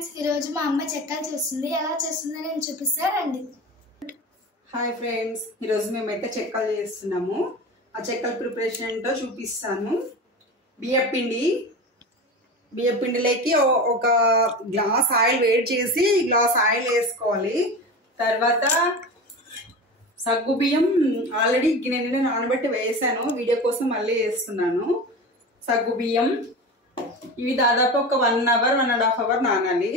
ఈ రోజు మా అమ్మ చెక్కలు చేస్తుంది. ఎలా చేస్తుందో నేను చూపిస్తానండి. హాయ్ ఫ్రెండ్స్, ఈ రోజు మేమైతే చెక్కలు చేస్తున్నాము. ఆ చెక్కల ప్రిపరేషన్ ఏంటో చూపిస్తాను. బియ్య పిండిలోకి ఒక గ్లాస్ ఆయిల్ వేడి చేసి గ్లాస్ ఆయిల్ వేసుకోవాలి. తర్వాత సగ్గు బియ్యం ఆల్రెడీ గిన్నె నానబెట్టి వేసాను, వీడియో కోసం మళ్ళీ వేస్తున్నాను. సగ్గు బియ్యం ఇవి దాదాపు ఒక 1 అవర్ 1.5 అవర్ నానాలి.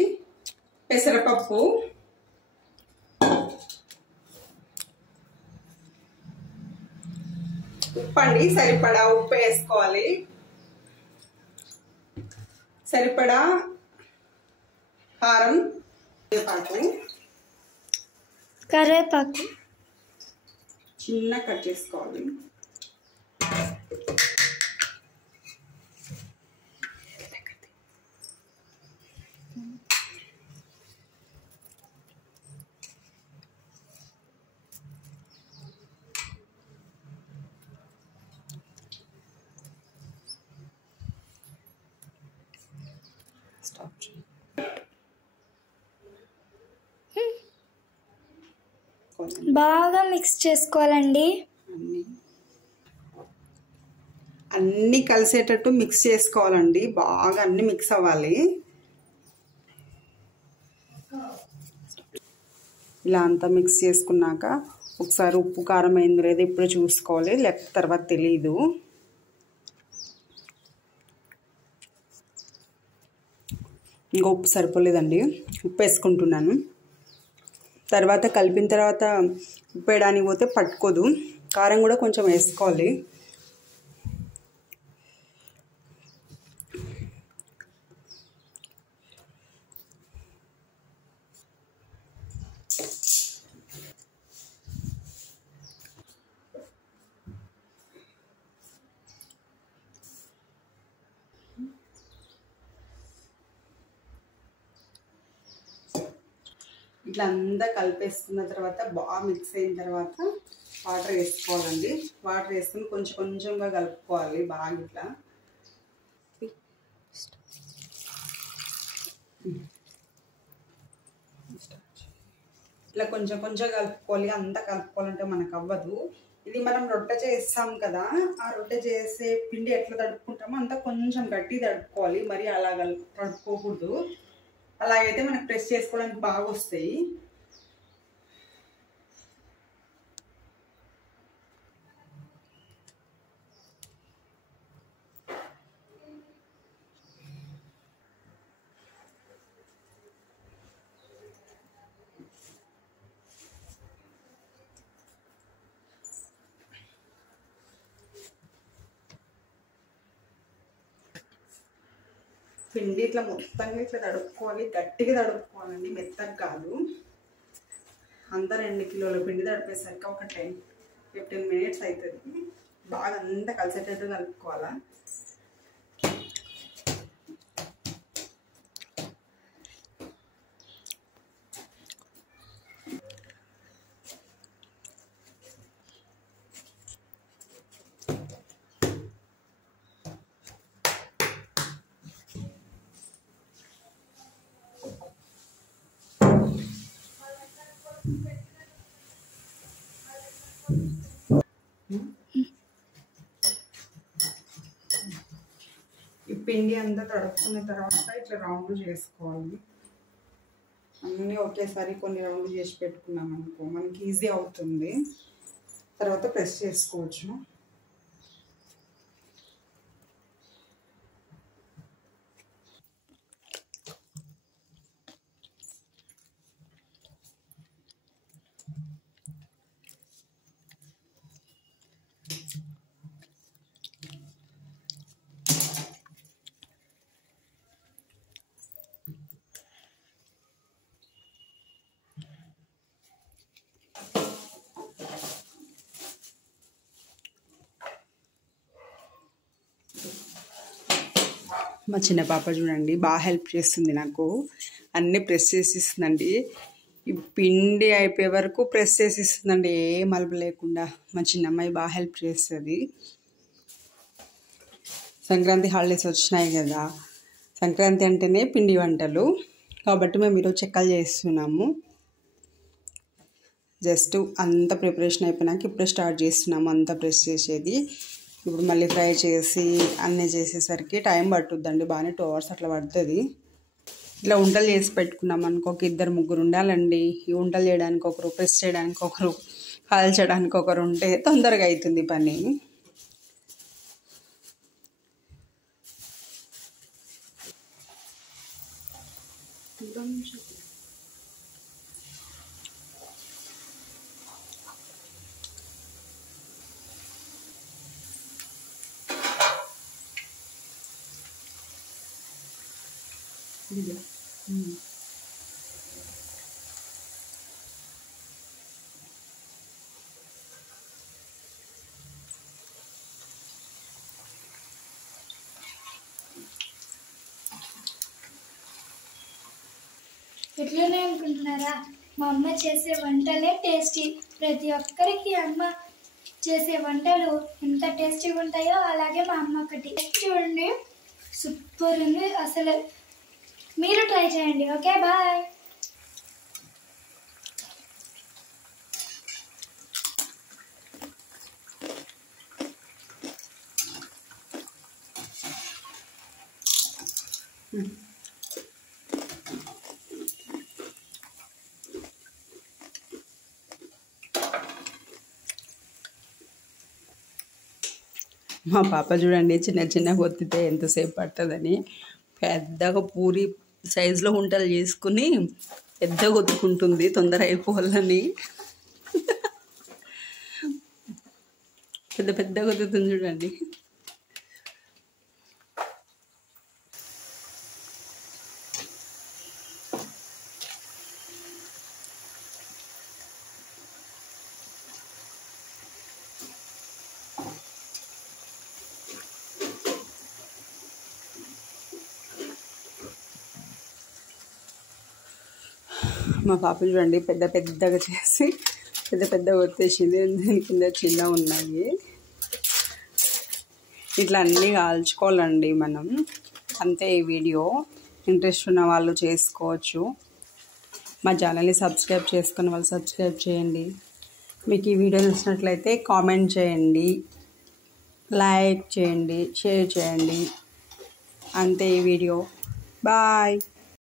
పెసరపప్పు, ఉప్పు అండి, సరిపడా ఉప్పు వేసుకోవాలి. సరిపడా కారం, కరివేపాకు చిన్న కట్ చేసుకోవాలి. బాగా మిక్స్ చేసుకోవాలండి. అన్నీ కలిసేటట్టు మిక్స్ చేసుకోవాలండి. బాగా అన్ని మిక్స్ అవ్వాలి. ఇలా అంతా మిక్స్ చేసుకున్నాక ఒకసారి ఉప్పు కారం అయింది లేదు ఇప్పుడు చూసుకోవాలి, లేకపోతే తర్వాత తెలీదు. ఇంకా ఉప్పు సరిపోలేదండి, ఉప్పు వేసుకుంటున్నాను. తర్వాత కలిపిన తర్వాత ఉప్పు వేయడానికి పోతే పట్టుకోదు. కారం కూడా కొంచెం వేసుకోవాలి. ఇట్లా అంతా కలిపేసుకున్న తర్వాత బాగా మిక్స్ అయిన తర్వాత వాటర్ వేసుకోవాలండి. వాటర్ వేసుకుని కొంచెం కొంచెంగా కలుపుకోవాలి. బాగా ఇట్లా కొంచెం కొంచెం కలుపుకోవాలి. అంతా కలుపుకోవాలంటే మనకు అవ్వదు. ఇది మనం రొట్టె చేస్తాం కదా, ఆ రొట్టె చేసే పిండి ఎట్లా తడుపుకుంటామో అంతా కొంచెం గట్టి తడుపుకోవాలి. మరి అలా తడుపుకోకూడదు. అలాగైతే మనకు ప్రెస్ చేసుకోవడానికి బాగా వస్తాయి. పిండి ఇట్లా మొత్తంగా ఇట్లా తడుపుకోవాలి. గట్టిగా తడుపుకోవాలండి, మెత్తగా కాదు. అంతా 2 కిలోల పిండి తడిపేసరికి ఒక 10-15 మినిట్స్ అవుతుంది. బాగా అంతా కలిసేటట్టు కలుపుకోవాలా. ఈ పిండి అంతా తడుపుకున్న తర్వాత ఇట్లా రౌండ్ చేసుకోవాలి. అన్నీ ఒకేసారి కొన్ని రౌండ్ చేసి పెట్టుకున్నాం అనుకో మనకి ఈజీ అవుతుంది. తర్వాత ప్రెస్ చేసుకోవచ్చు. మా చిన్న పాప చూడండి, బాగా హెల్ప్ చేస్తుంది నాకు. అన్నీ ప్రెస్ చేసి ఇస్తుందండి. ఈ పిండి అయిపోయే వరకు ప్రెస్ చేసి ఇస్తుందండి, ఏ మలుపు లేకుండా. మా చిన్నమ్మాయి బాగా హెల్ప్ చేస్తుంది. సంక్రాంతి హాలిడేస్ వచ్చినాయి కదా, సంక్రాంతి అంటేనే పిండి వంటలు. కాబట్టి మేము ఈరోజు చెక్కలు చేస్తున్నాము. జస్ట్ అంత ప్రిపరేషన్ అయిపోయినాక ఇప్పుడు స్టార్ట్ చేస్తున్నాము అంతా ప్రెస్ చేసేది. ఇప్పుడు మళ్ళీ ఫ్రై చేసి అన్నీ చేసేసరికి టైం పట్టుద్దండి, బాగానే 2 hours అట్లా పడుతుంది. ఇట్లా వంటలు చేసి పెట్టుకున్నాం అనుకో, 2-3 ఉండాలండి. ఈ వంటలు చేయడానికి ఒకరు, ప్రెస్ చేయడానికి ఒకరు, కాల్చడానికి ఒకరు ఉంటే తొందరగా అవుతుంది పని. ఎట్లనే అనుకుంటున్నారా? మా అమ్మ చేసే వంటలే టేస్టీ. ప్రతి ఒక్కరికి అమ్మ చేసే వంటలు ఎంత టేస్టీగా ఉంటాయో అలాగే మా అమ్మ ఒకటి. చూడండి, సూపర్ ఉంది అసలు. మీరు ట్రై చేయండి. Okay, bye. మా పాప చూడండి, చిన్న చిన్న కొత్తితే ఎంతసేపు పడుతుందని పెద్దగా పూరి సైజులో వంటలు చేసుకుని పెద్దగా కొట్టుకుంటుంది తొందర అయిపోవాలని. పెద్ద పెద్ద కొత్తుతుంది చూడండి. మా పాప చూడండి, పెద్ద పెద్దగా చేసి పెద్ద పెద్దగా వచ్చేసింది. దీని కింద చిన్న ఉన్నాయి. ఇట్లా అన్నీ కాల్చుకోవాలండి మనం. అంతే ఈ వీడియో. ఇంట్రెస్ట్ ఉన్న వాళ్ళు చేసుకోవచ్చు. మా ఛానల్ని సబ్స్క్రైబ్ చేసుకున్న వాళ్ళు సబ్స్క్రైబ్ చేయండి. మీకు ఈ వీడియో నచ్చినట్లయితే కామెంట్ చేయండి, లైక్ చేయండి, షేర్ చేయండి. అంతే ఈ వీడియో. బాయ్.